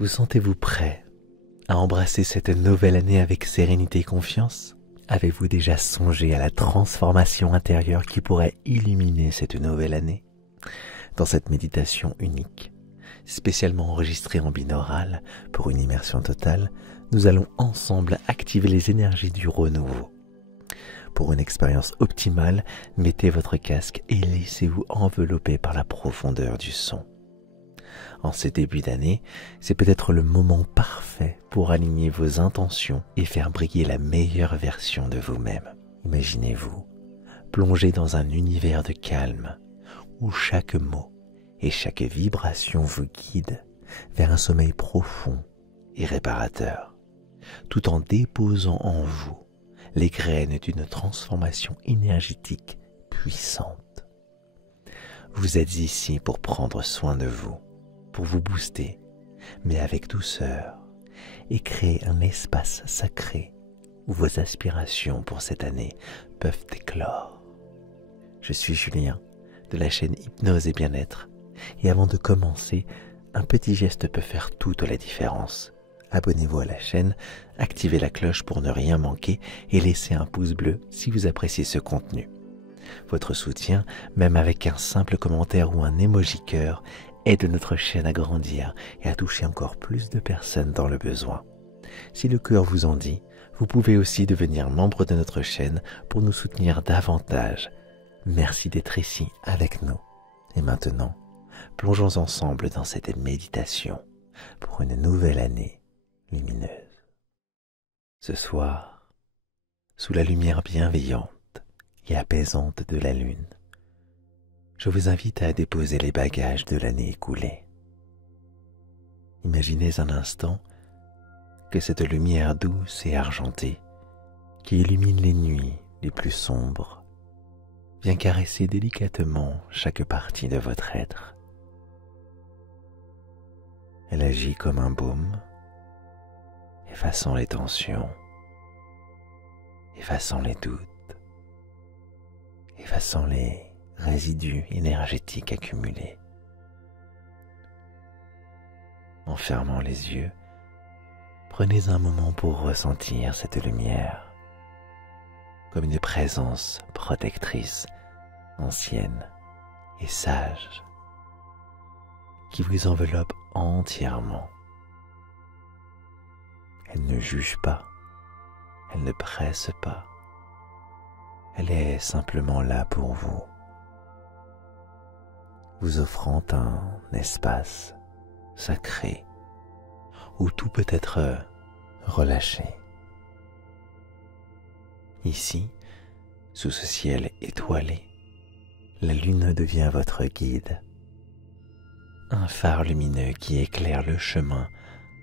Vous sentez-vous prêt à embrasser cette nouvelle année avec sérénité et confiance? Avez-vous déjà songé à la transformation intérieure qui pourrait illuminer cette nouvelle année? Dans cette méditation unique, spécialement enregistrée en binaural pour une immersion totale, nous allons ensemble activer les énergies du renouveau. Pour une expérience optimale, mettez votre casque et laissez-vous envelopper par la profondeur du son. En ce début d'année, c'est peut-être le moment parfait pour aligner vos intentions et faire briller la meilleure version de vous-même. Imaginez-vous plongé dans un univers de calme où chaque mot et chaque vibration vous guide vers un sommeil profond et réparateur, tout en déposant en vous les graines d'une transformation énergétique puissante. Vous êtes ici pour prendre soin de vous, pour vous booster, mais avec douceur, et créer un espace sacré où vos aspirations pour cette année peuvent éclore. Je suis Julien, de la chaîne Hypnose et Bien-être, et avant de commencer, un petit geste peut faire toute la différence. Abonnez-vous à la chaîne, activez la cloche pour ne rien manquer et laissez un pouce bleu si vous appréciez ce contenu. Votre soutien, même avec un simple commentaire ou un emoji cœur, aide notre chaîne à grandir et à toucher encore plus de personnes dans le besoin. Si le cœur vous en dit, vous pouvez aussi devenir membre de notre chaîne pour nous soutenir davantage. Merci d'être ici avec nous. Et maintenant, plongeons ensemble dans cette méditation pour une nouvelle année lumineuse. Ce soir, sous la lumière bienveillante et apaisante de la lune, je vous invite à déposer les bagages de l'année écoulée. Imaginez un instant que cette lumière douce et argentée qui illumine les nuits les plus sombres vient caresser délicatement chaque partie de votre être. Elle agit comme un baume, effaçant les tensions, effaçant les doutes, effaçant les résidus énergétiques accumulés. En fermant les yeux, prenez un moment pour ressentir cette lumière comme une présence protectrice, ancienne et sage qui vous enveloppe entièrement. Elle ne juge pas, elle ne presse pas, elle est simplement là pour vous, vous offrant un espace sacré où tout peut être relâché. Ici, sous ce ciel étoilé, la lune devient votre guide, un phare lumineux qui éclaire le chemin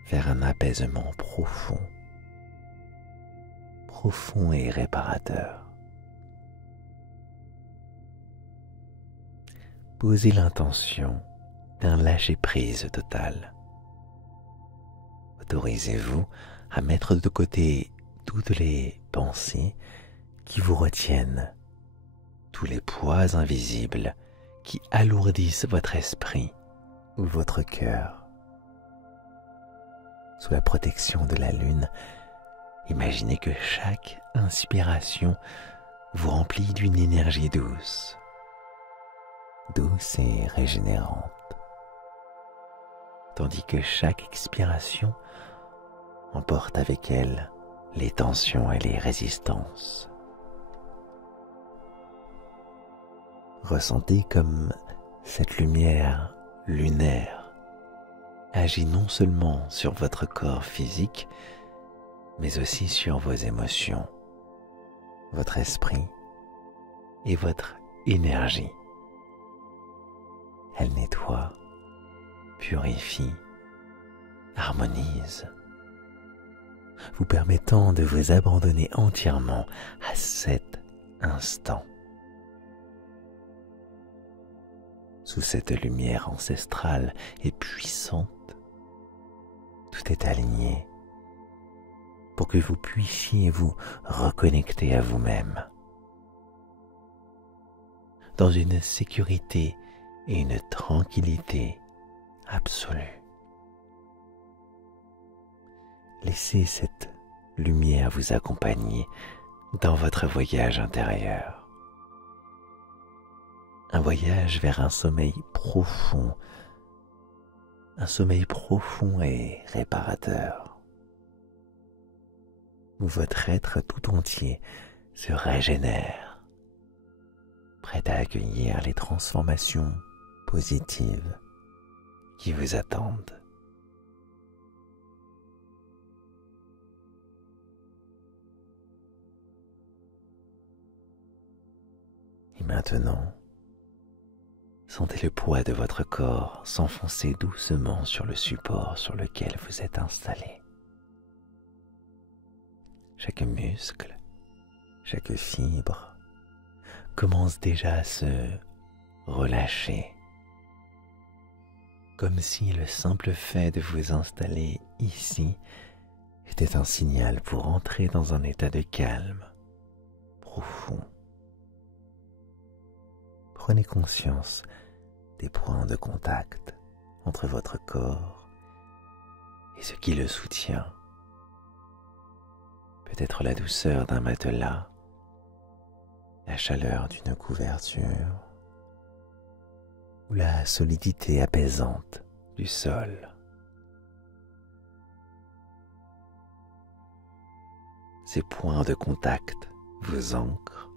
vers un apaisement profond et réparateur. Posez l'intention d'un lâcher-prise total. Autorisez-vous à mettre de côté toutes les pensées qui vous retiennent, tous les poids invisibles qui alourdissent votre esprit ou votre cœur. Sous la protection de la lune, imaginez que chaque inspiration vous remplit d'une énergie douce et régénérante, tandis que chaque expiration emporte avec elle les tensions et les résistances. Ressentez comme cette lumière lunaire agit non seulement sur votre corps physique, mais aussi sur vos émotions, votre esprit et votre énergie. Elle nettoie, purifie, harmonise, vous permettant de vous abandonner entièrement à cet instant. Sous cette lumière ancestrale et puissante, tout est aligné pour que vous puissiez vous reconnecter à vous-même dans une sécurité et une tranquillité absolue. Laissez cette lumière vous accompagner dans votre voyage intérieur. Un voyage vers un sommeil profond et réparateur, où votre être tout entier se régénère, prêt à accueillir les transformations positives qui vous attendent. Et maintenant, sentez le poids de votre corps s'enfoncer doucement sur le support sur lequel vous êtes installé. Chaque muscle, chaque fibre commence déjà à se relâcher, comme si le simple fait de vous installer ici était un signal pour entrer dans un état de calme profond. Prenez conscience des points de contact entre votre corps et ce qui le soutient. Peut-être la douceur d'un matelas, la chaleur d'une couverture ou la solidité apaisante du sol. Ces points de contact vous ancrent,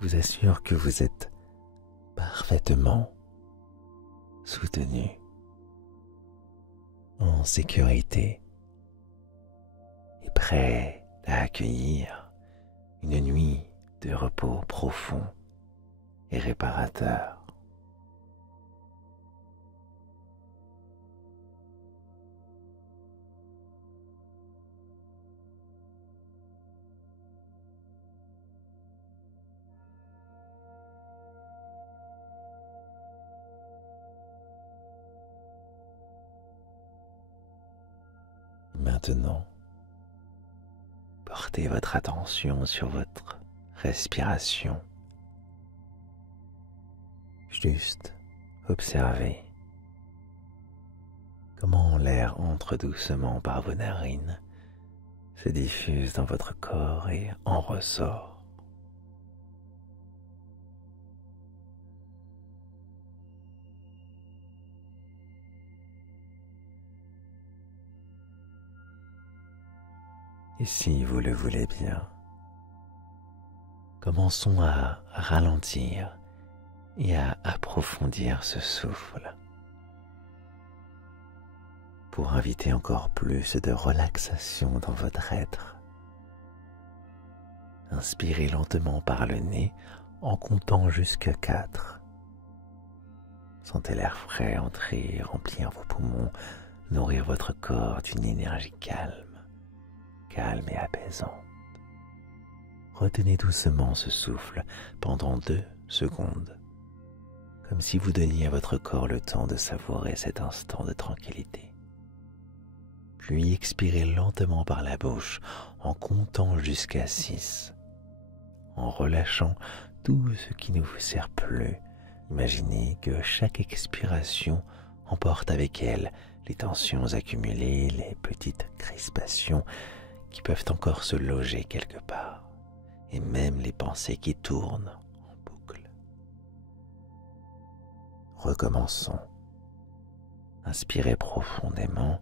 vous assurent que vous êtes parfaitement soutenu, en sécurité et prêt à accueillir une nuit de repos profond et réparateur. Maintenant, portez votre attention sur votre respiration. Juste observez comment l'air entre doucement par vos narines, se diffuse dans votre corps et en ressort. Et si vous le voulez bien, commençons à ralentir et à approfondir ce souffle pour inviter encore plus de relaxation dans votre être. Inspirez lentement par le nez en comptant jusqu'à 4. Sentez l'air frais entrer et remplir vos poumons, nourrir votre corps d'une énergie calme et apaisante. Retenez doucement ce souffle pendant 2 secondes, comme si vous donniez à votre corps le temps de savourer cet instant de tranquillité. Puis expirez lentement par la bouche en comptant jusqu'à 6, en relâchant tout ce qui ne vous sert plus. Imaginez que chaque expiration emporte avec elle les tensions accumulées, les petites crispations qui peuvent encore se loger quelque part, et même les pensées qui tournent en boucle. Recommençons. Inspirez profondément,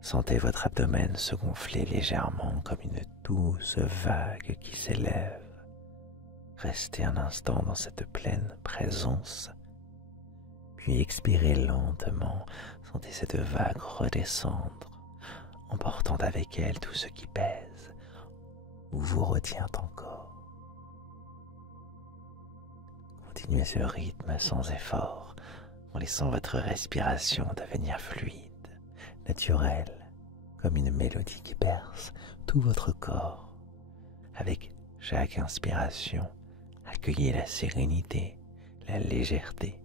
sentez votre abdomen se gonfler légèrement comme une douce vague qui s'élève. Restez un instant dans cette pleine présence, puis expirez lentement, sentez cette vague redescendre, emportant avec elle tout ce qui pèse ou vous retient encore. Continuez ce rythme sans effort, en laissant votre respiration devenir fluide, naturelle, comme une mélodie qui berce tout votre corps. Avec chaque inspiration, accueillez la sérénité, la légèreté.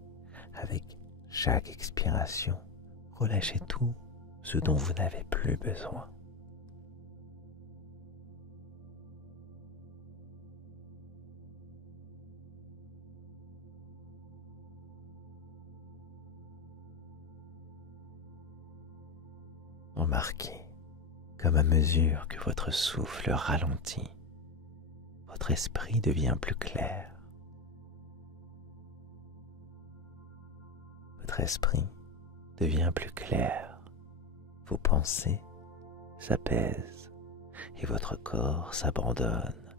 Avec chaque expiration, relâchez tout ce dont vous n'avez plus besoin. En remarquez comme à mesure que votre souffle ralentit, votre esprit devient plus clair. Votre esprit devient plus clair, vos pensées s'apaisent et votre corps s'abandonne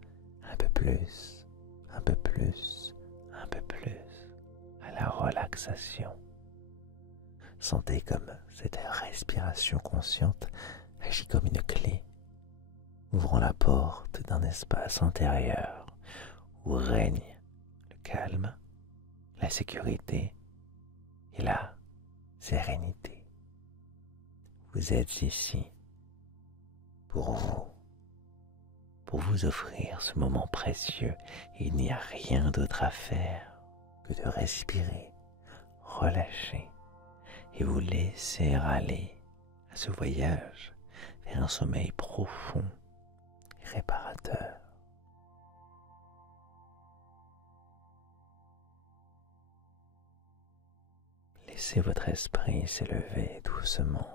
un peu plus, un peu plus, un peu plus à la relaxation. Sentez comme cette respiration consciente agit comme une clé, ouvrant la porte d'un espace intérieur où règne le calme, la sécurité et la sérénité. Vous êtes ici pour vous offrir ce moment précieux et il n'y a rien d'autre à faire que de respirer, relâcher et vous laisser aller à ce voyage vers un sommeil profond et réparateur. Laissez votre esprit s'élever doucement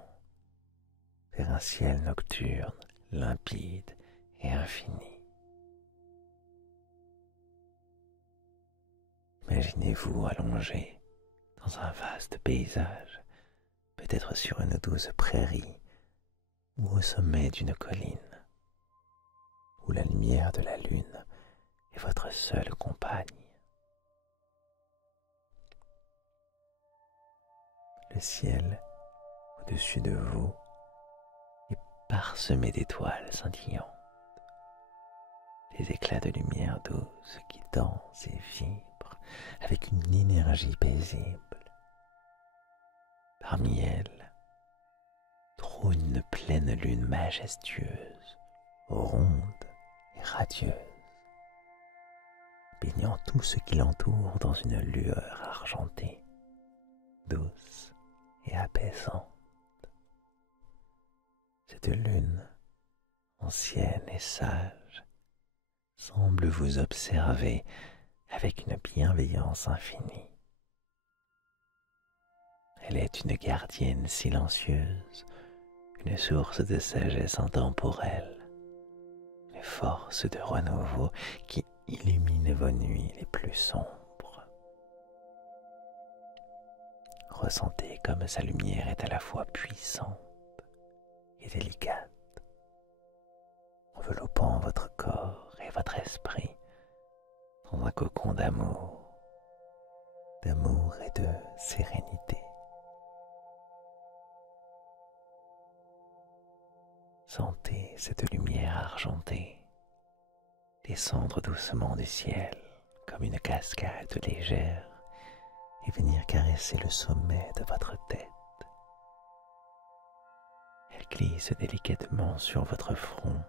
vers un ciel nocturne, limpide et infini. Imaginez-vous allongé dans un vaste paysage, peut-être sur une douce prairie ou au sommet d'une colline, où la lumière de la lune est votre seule compagne. Le ciel au-dessus de vous est parsemé d'étoiles scintillantes, des éclats de lumière douce qui dansent et vibrent avec une énergie paisible. Parmi elles, trône une pleine lune majestueuse, ronde et radieuse, baignant tout ce qui l'entoure dans une lueur argentée, douce et apaisante. Cette lune, ancienne et sage, semble vous observer avec une bienveillance infinie. Elle est une gardienne silencieuse, une source de sagesse intemporelle, une force de renouveau qui illumine vos nuits les plus sombres. Ressentez comme sa lumière est à la fois puissante et délicate, enveloppant votre corps et votre esprit dans un cocon d'amour et de sérénité. Sentez cette lumière argentée descendre doucement du ciel comme une cascade légère et venir caresser le sommet de votre tête. Elle glisse délicatement sur votre front,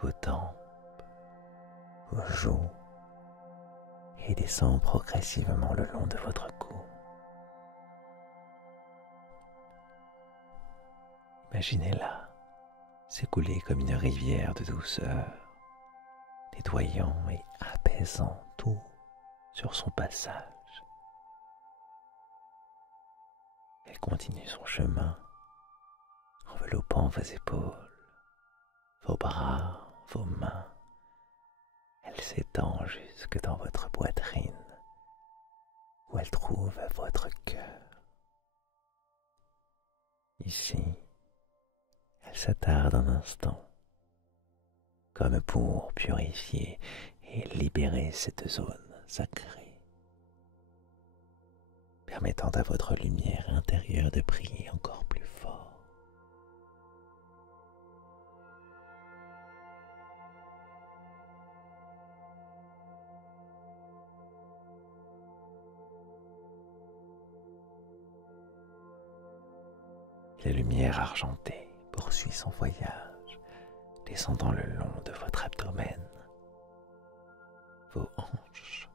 vos tempes, vos joues et descend progressivement le long de votre cou. Imaginez-la s'écouler comme une rivière de douceur, nettoyant et apaisant tout sur son passage. Elle continue son chemin, enveloppant vos épaules, vos bras, vos mains. Elle s'étend jusque dans votre poitrine, où elle trouve votre cœur. Ici, elle s'attarde un instant, comme pour purifier et libérer cette zone sacrée, permettant à votre lumière intérieure de briller encore plus fort. La lumière argentée poursuit son voyage, descendant le long de votre abdomen, vos hanches,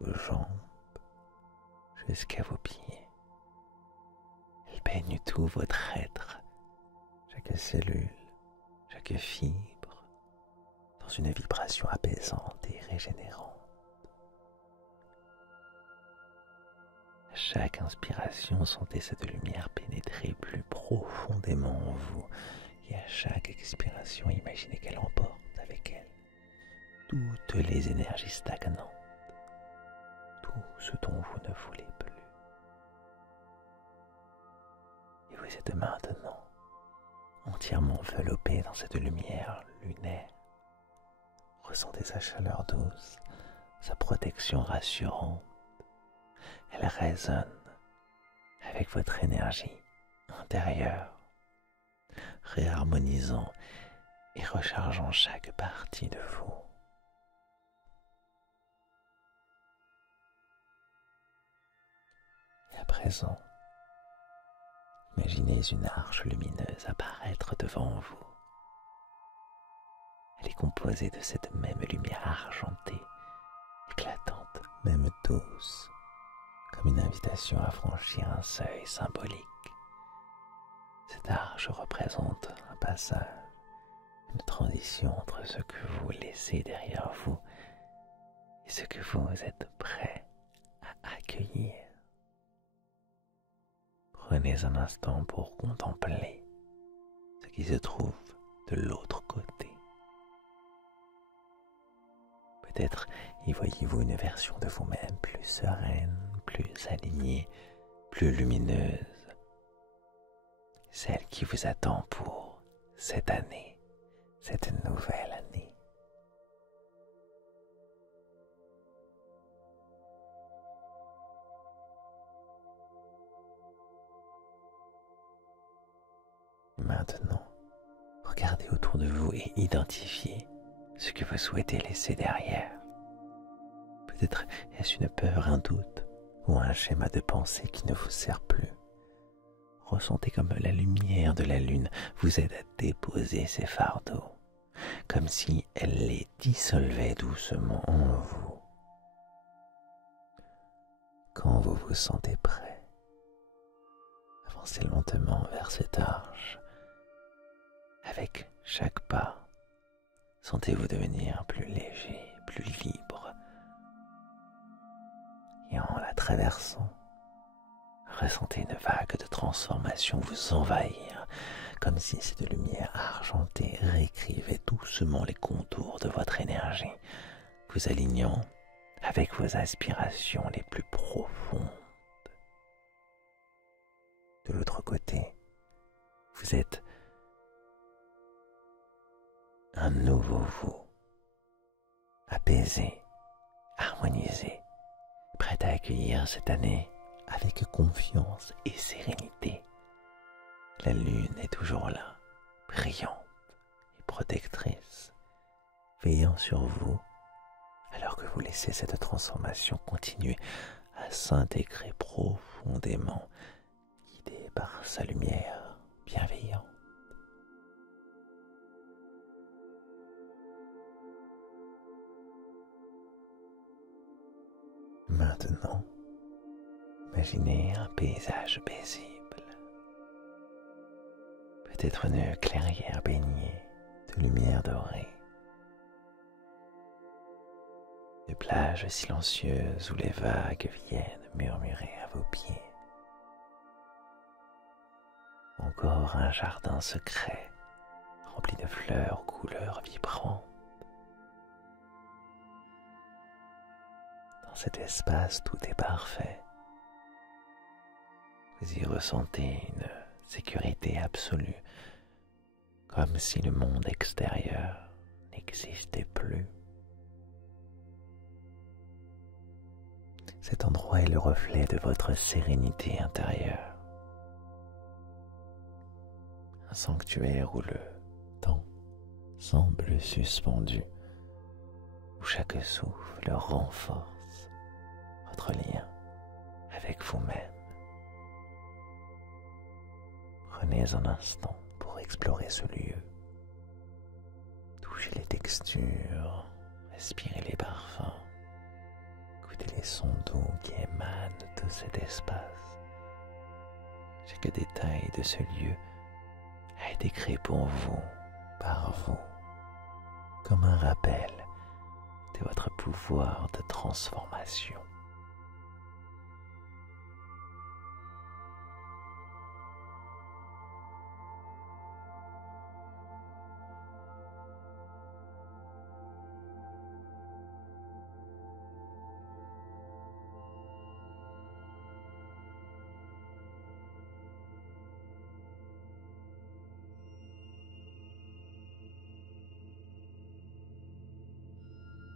vos jambes, jusqu'à vos pieds. Elle baigne tout votre être, chaque cellule, chaque fibre, dans une vibration apaisante et régénérante. À chaque inspiration, sentez cette lumière pénétrer plus profondément en vous. Et à chaque expiration, imaginez qu'elle emporte avec elle toutes les énergies stagnantes, tout ce dont vous ne voulez plus. Et vous êtes maintenant entièrement enveloppé dans cette lumière lunaire. Ressentez sa chaleur douce, sa protection rassurante. Elle résonne avec votre énergie intérieure, réharmonisant et rechargeant chaque partie de vous. Et à présent, imaginez une arche lumineuse apparaître devant vous. Elle est composée de cette même lumière argentée, éclatante, même douce, comme une invitation à franchir un seuil symbolique. Cette arche représente un passage, une transition entre ce que vous laissez derrière vous et ce que vous êtes prêt à accueillir. Prenez un instant pour contempler ce qui se trouve de l'autre côté. Peut-être y voyez-vous une version de vous-même plus sereine, plus alignée, plus lumineuse, celle qui vous attend pour cette année, cette nouvelle année. Maintenant, regardez autour de vous et identifiez ce que vous souhaitez laisser derrière. Peut-être est-ce une peur, un doute ou un schéma de pensée qui ne vous sert plus. Ressentez comme la lumière de la lune vous aide à déposer ces fardeaux, comme si elle les dissolvait doucement en vous. Quand vous vous sentez prêt, avancez lentement vers cette arche. Avec chaque pas, sentez-vous devenir plus léger, plus libre. Et en la traversant, ressentez une vague de transformation vous envahir, comme si cette lumière argentée réécrivait doucement les contours de votre énergie, vous alignant avec vos aspirations les plus profondes. De l'autre côté, vous êtes un nouveau vous, apaisé, harmonisé, prêt à accueillir cette année avec confiance et sérénité. La lune est toujours là, brillante et protectrice, veillant sur vous alors que vous laissez cette transformation continuer à s'intégrer profondément, guidée par sa lumière bienveillante. Maintenant, imaginez un paysage paisible, peut-être une clairière baignée de lumière dorée, des plages silencieuses où les vagues viennent murmurer à vos pieds, encore un jardin secret rempli de fleurs aux couleurs vibrantes. Dans cet espace, tout est parfait. Vous y ressentez une sécurité absolue, comme si le monde extérieur n'existait plus. Cet endroit est le reflet de votre sérénité intérieure. Un sanctuaire où le temps semble suspendu, où chaque souffle renforce votre lien avec vous-même. Prenez un instant pour explorer ce lieu. Touchez les textures, respirez les parfums, écoutez les sons doux qui émanent de cet espace. Chaque détail de ce lieu a été créé pour vous, par vous, comme un rappel de votre pouvoir de transformation.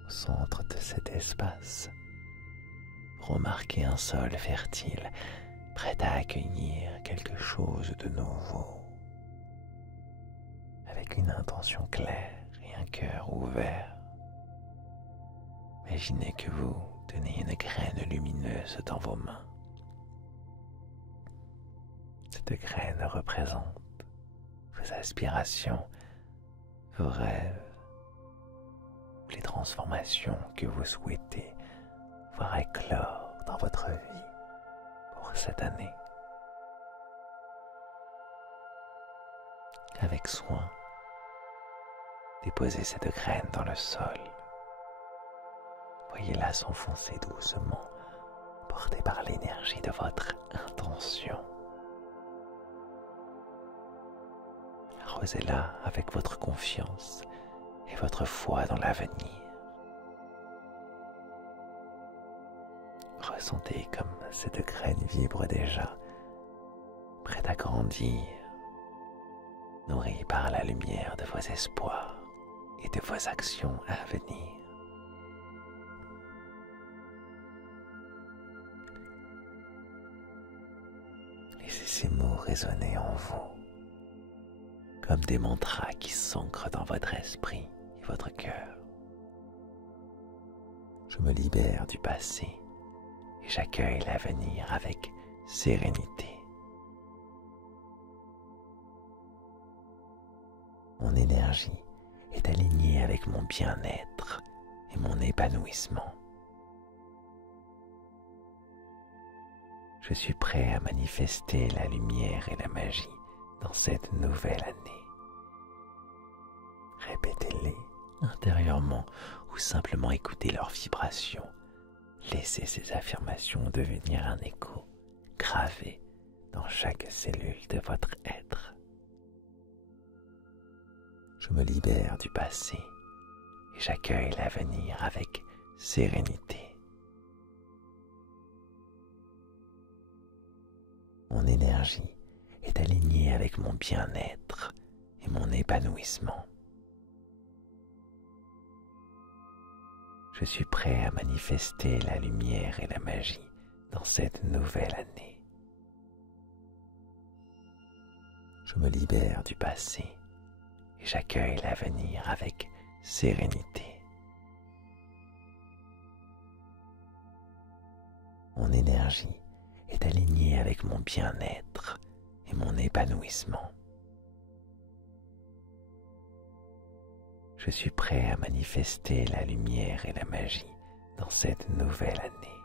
au centre de cet espace, remarquez un sol fertile, prêt à accueillir quelque chose de nouveau, avec une intention claire et un cœur ouvert. Imaginez que vous tenez une graine lumineuse dans vos mains. Cette graine représente vos aspirations, vos rêves, les transformations que vous souhaitez voir éclore dans votre vie pour cette année. Avec soin, déposez cette graine dans le sol. Voyez-la s'enfoncer doucement, portée par l'énergie de votre intention. Arrosez-la avec votre confiance et votre foi dans l'avenir. Ressentez comme cette graine vibre déjà, prête à grandir, nourrie par la lumière de vos espoirs et de vos actions à venir. Laissez ces mots résonner en vous, comme des mantras qui s'ancrent dans votre esprit et votre cœur. Je me libère du passé et j'accueille l'avenir avec sérénité. Mon énergie est alignée avec mon bien-être et mon épanouissement. Je suis prêt à manifester la lumière et la magie dans cette nouvelle année. Répétez-les intérieurement ou simplement écoutez leurs vibrations. Laissez ces affirmations devenir un écho gravé dans chaque cellule de votre être. Je me libère du passé et j'accueille l'avenir avec sérénité. Mon énergie est alignée avec mon bien-être et mon épanouissement. Je suis prêt à manifester la lumière et la magie dans cette nouvelle année. Je me libère du passé et j'accueille l'avenir avec sérénité. Mon énergie est alignée avec mon bien-être et mon épanouissement. Je suis prêt à manifester la lumière et la magie dans cette nouvelle année.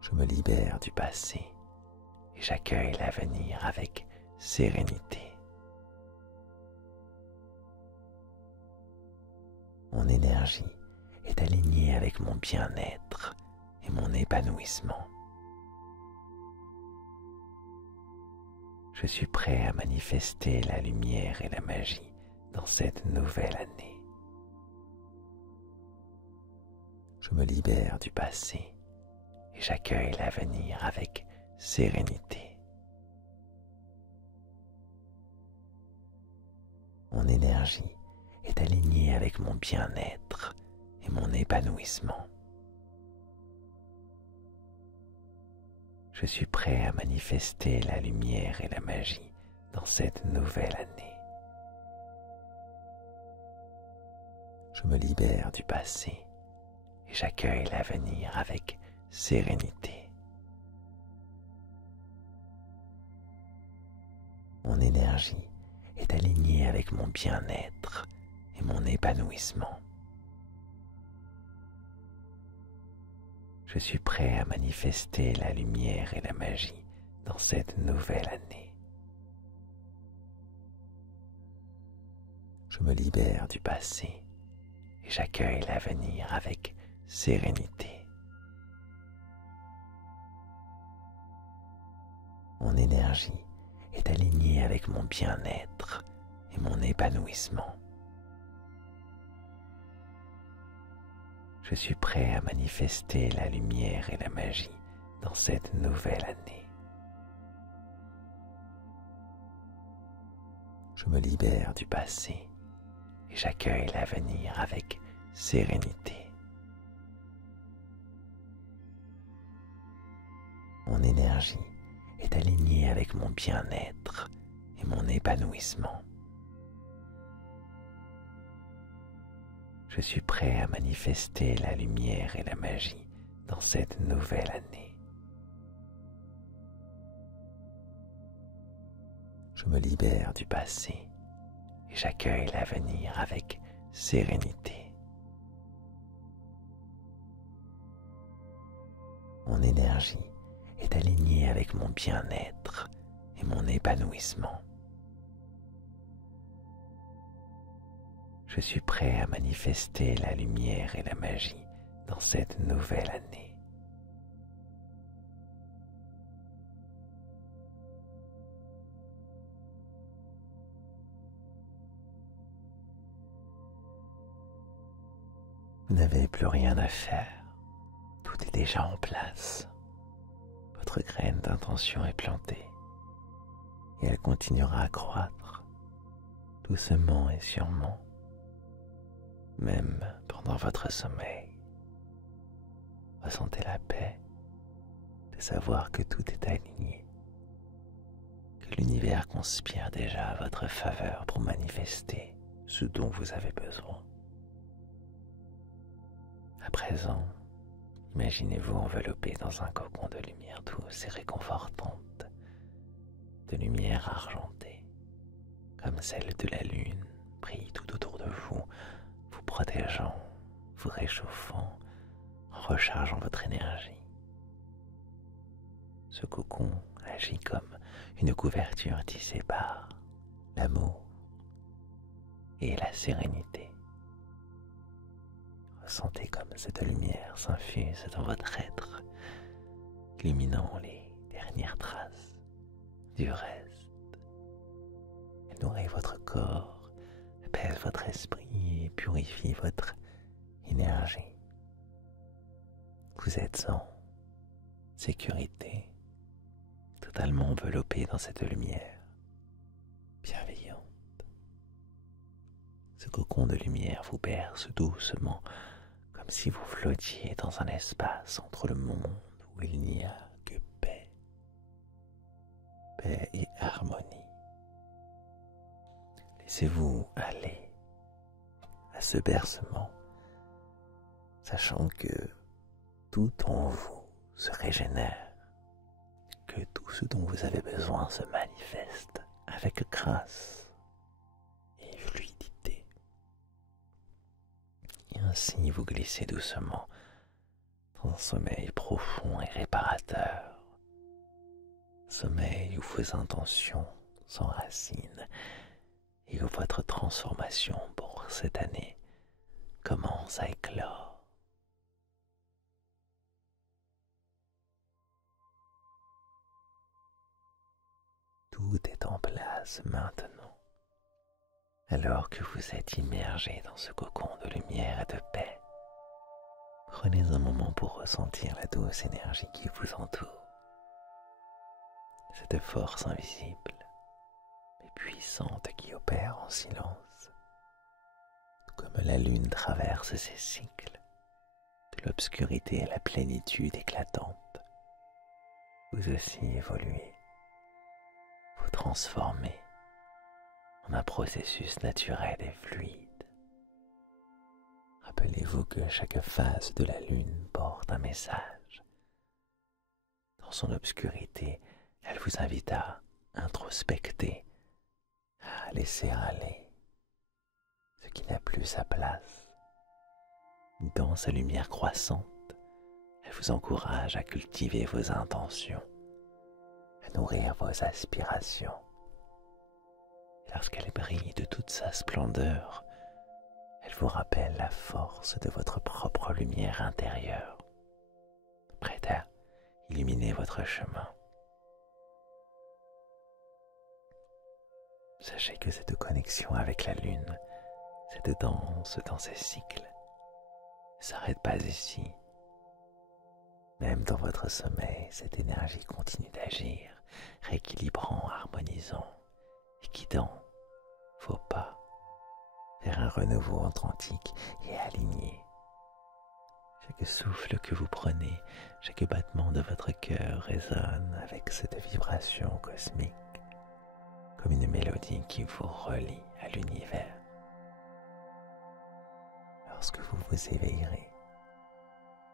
Je me libère du passé et j'accueille l'avenir avec sérénité. Mon énergie est alignée avec mon bien-être et mon épanouissement. Je suis prêt à manifester la lumière et la magie dans cette nouvelle année. Je me libère du passé et j'accueille l'avenir avec sérénité. Mon énergie est alignée avec mon bien-être et mon épanouissement. Je suis prêt à manifester la lumière et la magie dans cette nouvelle année. Je me libère du passé et j'accueille l'avenir avec sérénité. Mon énergie est alignée avec mon bien-être et mon épanouissement. Je suis prêt à manifester la lumière et la magie dans cette nouvelle année. Je me libère du passé et j'accueille l'avenir avec sérénité. Mon énergie est alignée avec mon bien-être et mon épanouissement. Je suis prêt à manifester la lumière et la magie dans cette nouvelle année. Je me libère du passé et et j'accueille l'avenir avec sérénité. Mon énergie est alignée avec mon bien-être et mon épanouissement. Je suis prêt à manifester la lumière et la magie dans cette nouvelle année. Je me libère du passé et j'accueille l'avenir avec sérénité. Mon énergie est alignée avec mon bien-être et mon épanouissement. Je suis prêt à manifester la lumière et la magie dans cette nouvelle année. Vous n'avez plus rien à faire, tout est déjà en place. Votre graine d'intention est plantée et elle continuera à croître doucement et sûrement, même pendant votre sommeil. Ressentez la paix de savoir que tout est aligné, que l'univers conspire déjà à votre faveur pour manifester ce dont vous avez besoin. À présent, imaginez-vous enveloppé dans un cocon de lumière douce et réconfortante, de lumière argentée, comme celle de la lune, brille tout autour de vous, vous protégeant, vous réchauffant, en rechargeant votre énergie. Ce cocon agit comme une couverture tissée par l'amour et la sérénité. Ressentez comme cette lumière s'infuse dans votre être, illuminant les dernières traces du reste. Elle nourrit votre corps, apaise votre esprit et purifie votre énergie. Vous êtes en sécurité, totalement enveloppé dans cette lumière bienveillante. Ce cocon de lumière vous berce doucement, comme si vous flottiez dans un espace entre le monde où il n'y a que paix et harmonie. Laissez-vous aller à ce bercement, sachant que tout en vous se régénère, que tout ce dont vous avez besoin se manifeste avec grâce et fluidité. Et ainsi vous glissez doucement dans un sommeil profond et réparateur, sommeil où vos intentions s'enracinent et où votre transformation pour cette année commence à éclore. Tout est en place maintenant, alors que vous êtes immergé dans ce cocon de lumière et de paix. Prenez un moment pour ressentir la douce énergie qui vous entoure, cette force invisible mais puissante qui opère en silence, comme la lune traverse ses cycles, de l'obscurité à la plénitude éclatante. Vous aussi évoluez, vous transformez en un processus naturel et fluide. Rappelez-vous que chaque phase de la lune porte un message. Dans son obscurité, elle vous invite à introspecter, à laisser aller ce qui n'a plus sa place. Dans sa lumière croissante, elle vous encourage à cultiver vos intentions, à nourrir vos aspirations. Et lorsqu'elle brille de toute sa splendeur, elle vous rappelle la force de votre propre lumière intérieure, prête à illuminer votre chemin. Sachez que cette connexion avec la lune, cette danse dans ses cycles, ne s'arrête pas ici. Même dans votre sommeil, cette énergie continue d'agir, rééquilibrant, harmonisant et guidant vos pas vers un renouveau authentique et aligné. Chaque souffle que vous prenez, chaque battement de votre cœur résonne avec cette vibration cosmique, comme une mélodie qui vous relie à l'univers. Lorsque vous vous éveillerez,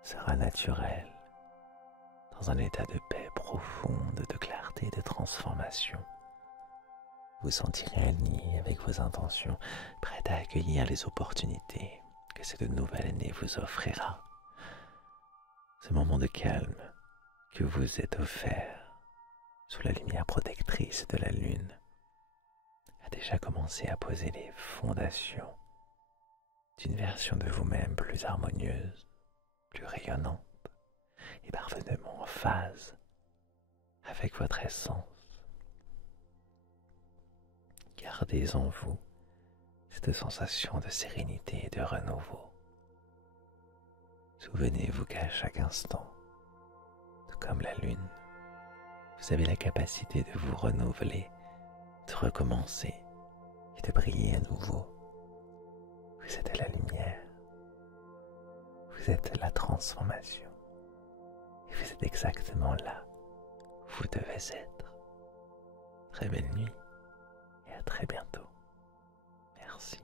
sera naturel, dans un état de paix profonde, de clarté et de transformation. Vous sentirez aligné avec vos intentions, prêt à accueillir les opportunités que cette nouvelle année vous offrira. Ce moment de calme que vous êtes offert sous la lumière protectrice de la lune a déjà commencé à poser les fondations d'une version de vous-même plus harmonieuse, plus rayonnante et parfaitement en phase avec votre essence. Gardez en vous cette sensation de sérénité et de renouveau. Souvenez-vous qu'à chaque instant, tout comme la lune, vous avez la capacité de vous renouveler, de recommencer et de briller à nouveau. Vous êtes la lumière, vous êtes la transformation et vous êtes exactement là où vous devez être. Très belle nuit et à très bientôt. Merci.